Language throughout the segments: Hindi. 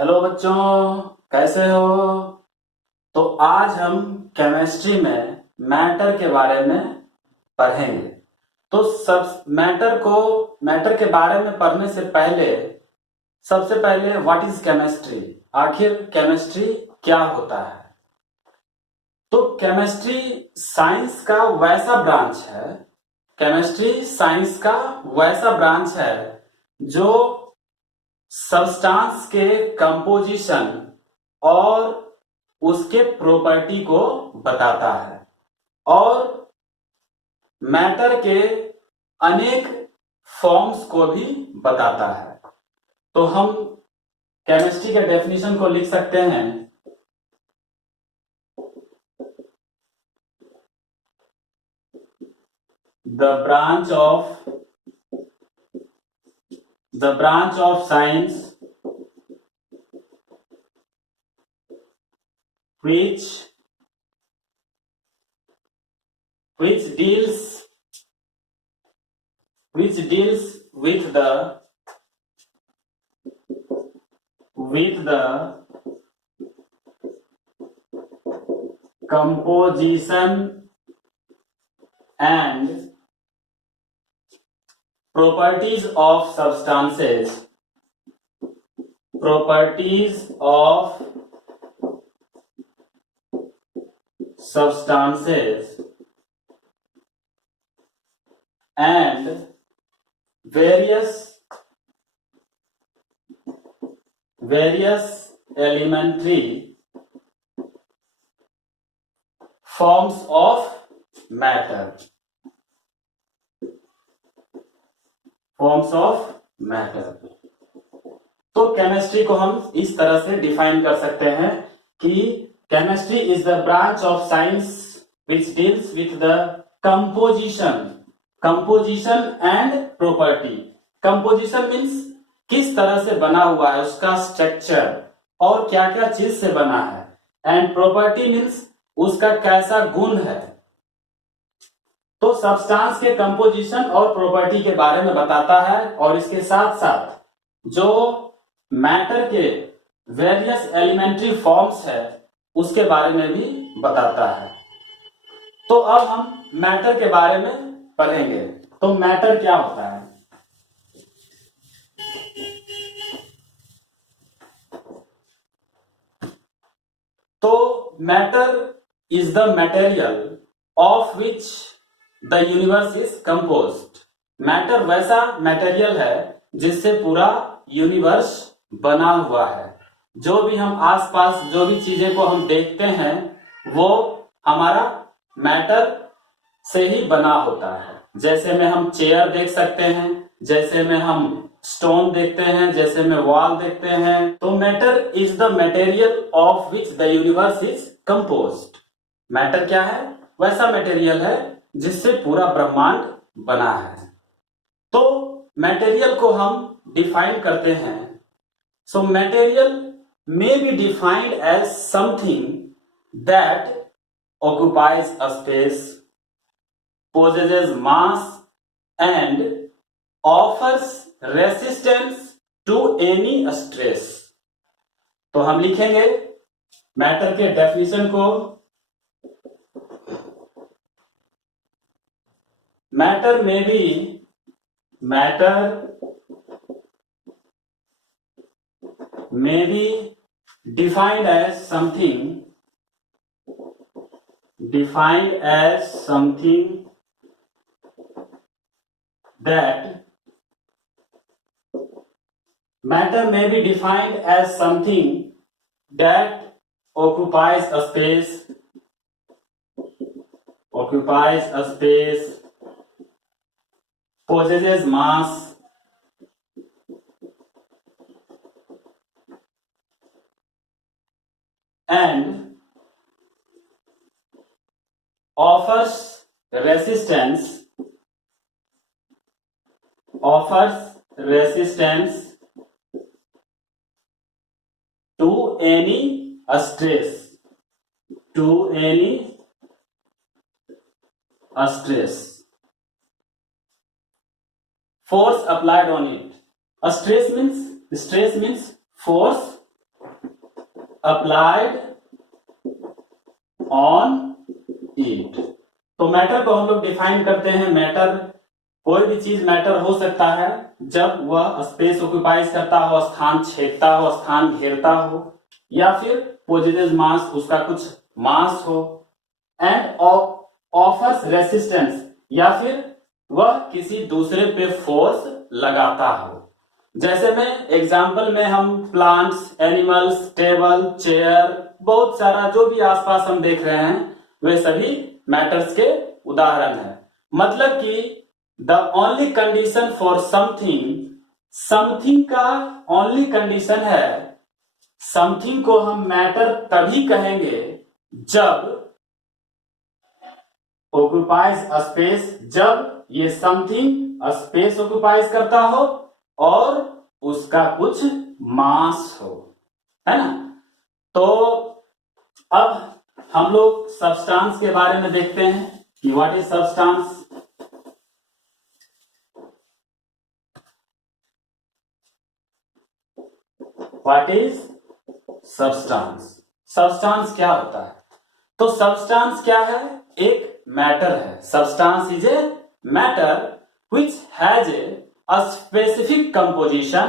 हेलो बच्चों, कैसे हो? तो आज हम केमिस्ट्री में मैटर के बारे में पढ़ेंगे। तो सब मैटर के बारे में पढ़ने से पहले सबसे पहले व्हाट इज केमिस्ट्री, आखिर केमिस्ट्री क्या होता है? तो केमिस्ट्री साइंस का वैसा ब्रांच है जो सब्सटेंस के कंपोजिशन और उसके प्रॉपर्टी को बताता है और मैटर के अनेक फॉर्म्स को भी बताता है। तो हम केमिस्ट्री के डेफिनेशन को लिख सकते हैं। The branch of science which deals with the composition and properties of substances and various elementary forms of matter. तो केमिस्ट्री को हम इस तरह से डिफाइन कर सकते हैं कि chemistry is the branch of science which deals with the composition and property. Composition means किस तरह से बना हुआ है, उसका स्ट्रक्चर और क्या क्या चीज से बना है, एंड प्रॉपर्टी मीन्स उसका कैसा गुण है। तो सब्सटेंस के कंपोजिशन और प्रॉपर्टी के बारे में बताता है और इसके साथ साथ जो मैटर के वेरियस एलिमेंट्री फॉर्म्स है उसके बारे में भी बताता है। तो अब हम मैटर के बारे में पढ़ेंगे। तो मैटर क्या होता है? तो matter is the material of which the universe is composed. Matter वैसा मटेरियल है जिससे पूरा यूनिवर्स बना हुआ है। जो भी हम आसपास जो भी चीजें को हम देखते हैं वो हमारा मैटर से ही बना होता है। जैसे में हम चेयर देख सकते हैं, जैसे में हम स्टोन देखते हैं, जैसे में वॉल देखते हैं। तो matter is the material of which the universe is composed. Matter क्या है? वैसा मटेरियल है जिससे पूरा ब्रह्मांड बना है। तो मटेरियल को हम डिफाइन करते हैं। So material may be defined as something that occupies a space, possesses mass and offers resistance to any stress। तो हम लिखेंगे मैटर के डेफिनेशन को। Matter may be defined as something that matter may be defined as something that occupies a space, possesses mass and offers resistance to any stress, force applied on it। Stress means force applied on it। तो मैटर को हम लोग डिफाइन करते हैं, मैटर कोई भी चीज मैटर हो सकता है जब वह स्पेस ऑक्यूपाइज करता हो, स्थान छेदता हो, स्थान घेरता हो, या फिर पोजेसेस मास, उसका कुछ मास हो, एंड ऑफर्स रेसिस्टेंस, या फिर वह किसी दूसरे पे फोर्स लगाता हो। जैसे में एग्जाम्पल में हम प्लांट्स, एनिमल्स, टेबल, चेयर, बहुत सारा जो भी आसपास हम देख रहे हैं वे सभी मैटर्स के उदाहरण हैं। मतलब कि the only condition for something, something का ओनली कंडीशन है, समथिंग को हम मैटर तभी कहेंगे जब ऑक्यूपाइज स्पेस, जब ये समथिंग स्पेस ऑक्यूपाइज करता हो और उसका कुछ मास हो, है ना। तो अब हम लोग सब्सटेंस के बारे में देखते हैं कि what is substance. What is substance, substance क्या होता है? तो सब्सटेंस क्या है? एक मैटर है। Substance is a matter which has a specific composition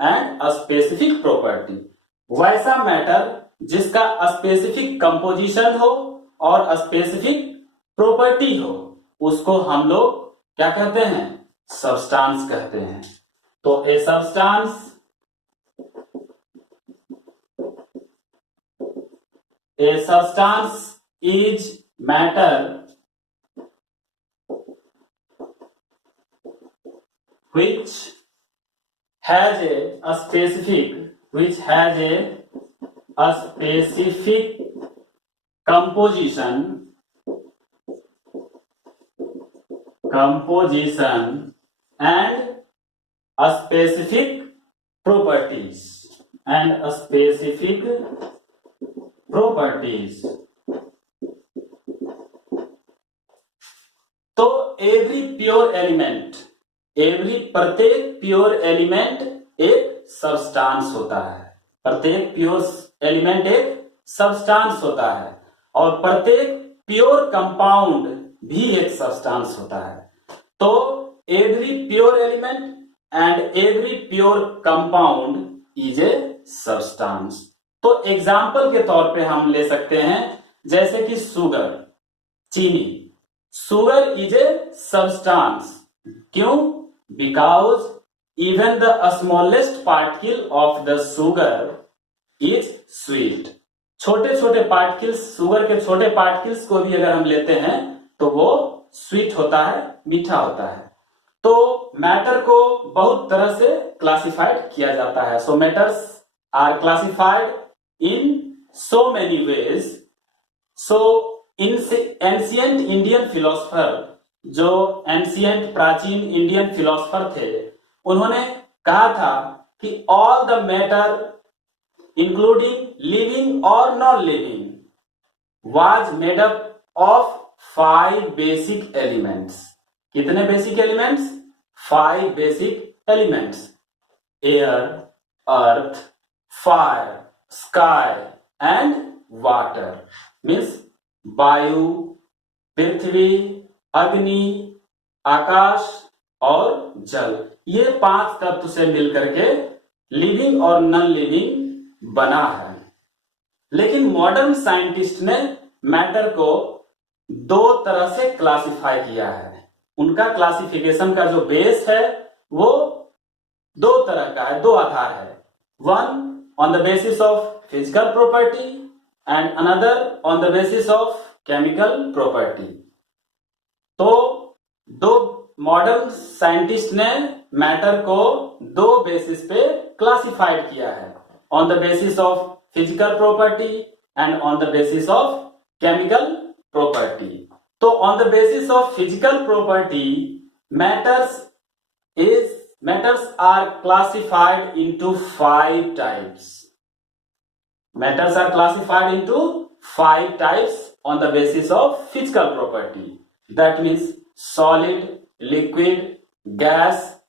and a specific property। वैसा मैटर जिसका स्पेसिफिक कंपोजिशन हो और स्पेसिफिक प्रॉपर्टी हो, उसको हम लोग क्या कहते हैं? सब्सटेंस कहते हैं। तो a substance, a substance is matter which has a specific composition and a specific properties तो प्रत्येक प्योर एलिमेंट एक सब्सटेंस होता है। प्रत्येक प्योर एलिमेंट एक सब्सटेंस होता है और प्रत्येक प्योर कंपाउंड भी एक सब्सटेंस होता है। तो every pure element and every pure compound is a substance. तो एग्जाम्पल के तौर पे हम ले सकते हैं, जैसे कि शुगर, चीनी। Sugar is a substance. क्यों? Because even the smallest particle of the sugar is sweet. छोटे छोटे पार्टिकल्स, शुगर के छोटे पार्टिकल्स को भी अगर हम लेते हैं तो वो स्वीट होता है, मीठा होता है। तो मैटर को बहुत तरह से क्लासिफाइड किया जाता है। So matters are classified in so many ways। so in ancient Indian philosopher, जो एंशियंट प्राचीन इंडियन फिलोसफर थे, उन्होंने कहा था कि all the matter including living or non living was made up of 5 basic elements। कितने basic elements? 5 basic elements. Air, earth, fire, sky and water. Means वायु, पृथ्वी, अग्नि, आकाश और जल। ये 5 तत्व से मिलकर के लिविंग और नॉन लिविंग बना है। लेकिन मॉडर्न साइंटिस्ट ने मैटर को 2 तरह से क्लासिफाई किया है। उनका क्लासिफिकेशन का जो बेस है वो 2 तरह का है, 2 आधार है। One on the basis of physical property and another on the basis of chemical property। तो 2 मॉडर्न साइंटिस्ट ने मैटर को 2 बेसिस पे क्लासिफाइड किया है, on the basis of physical property and on the basis of chemical property. तो on the basis of physical property matters are classified into 5 types। Matters are classified into 5 types on the basis of physical property। That means solid, liquid, gas,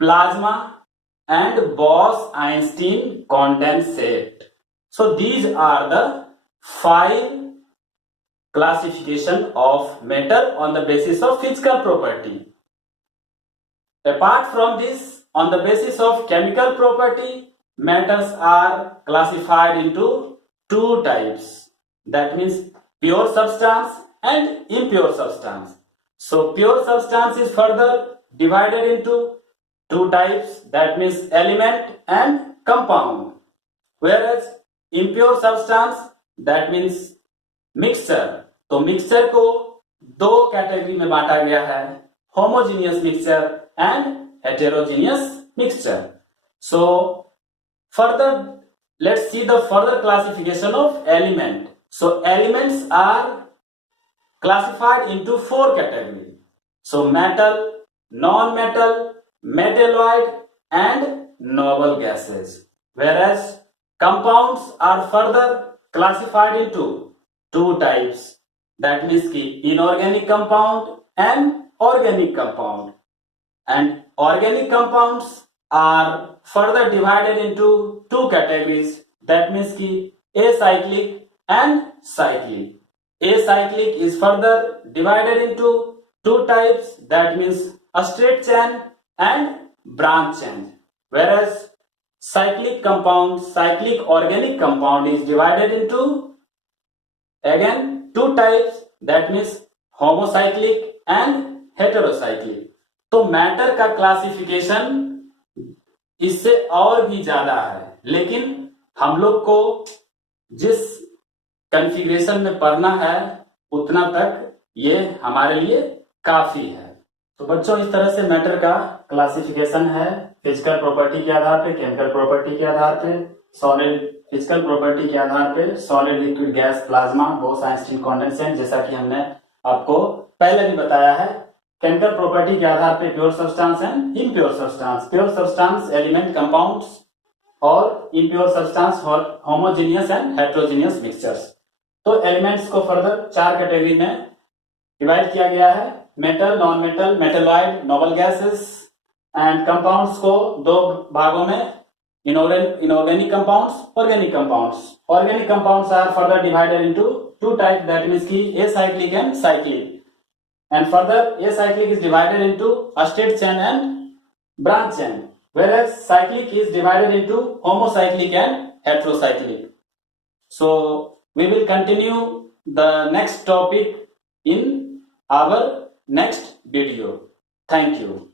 plasma and Bose-Einstein condensate। So these are the 5 classification of matter on the basis of physical property. Apart from this, on the basis of chemical property, matters are classified into 2 types. That means pure substance and impure substance. So pure substance is further divided into 2 types, that means element and compound. Whereas impure substance, that means mixture, तो मिक्सचर को 2 कैटेगरी में बांटा गया है, homogeneous mixture and heterogeneous mixture. So further, let's see the further classification of element. So elements are classified into 4 categories. So metal, non-metal, metalloid and noble gases. Whereas compounds are further classified into 2 types. That means ki inorganic compound and organic compound. And organic compounds are further divided into 2 categories. That means ki acyclic and cyclic. Acyclic is further divided into 2 types. That means a straight chain and branch chain. Whereas cyclic compound, cyclic organic compound is divided into again 2 types. That means homocyclic and heterocyclic. तो मैटर का क्लासिफिकेशन इससे और भी ज्यादा है, लेकिन हम लोग को जिस कॉन्फ़िगरेशन में पढ़ना है उतना तक ये हमारे लिए काफी है. तो बच्चों, इस तरह से मैटर का क्लासिफिकेशन है फिजिकल प्रॉपर्टी के आधार पे, केमिकल प्रॉपर्टी के आधार पे, सॉलिड फिजिकल प्रॉपर्टी के आधार पे, solid, liquid, gas, plasma, Bose, Einstein, condensate, जैसा कि हमने आपको पहले भी बताया है. केमिकल प्रॉपर्टी के आधार पे pure substance and impure substance, pure substance element compounds और impure substance homogeneous and heterogeneous mixtures. तो एलिमेंट्स को फर्दर 4 कैटेगरी में डिवाइड किया गया है, metal, non metal, metalloid, noble gases. And compounds को 2 भागों में, inorganic compounds, organic compounds. Organic compounds are further divided into 2 types, that means ki acyclic and cyclic. And further acyclic is divided into a straight chain and branch chain, whereas cyclic is divided into homocyclic and heterocyclic. So we will continue the next topic in our next video. Thank you.